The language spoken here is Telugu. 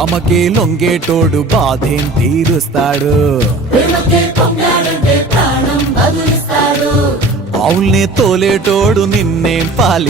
ఆమెకి లొంగేటోడు బాధేం తీరుస్తాడు? ప్రేమకే ఆవుల్ని తోలేటోడు నిన్నేం పాలి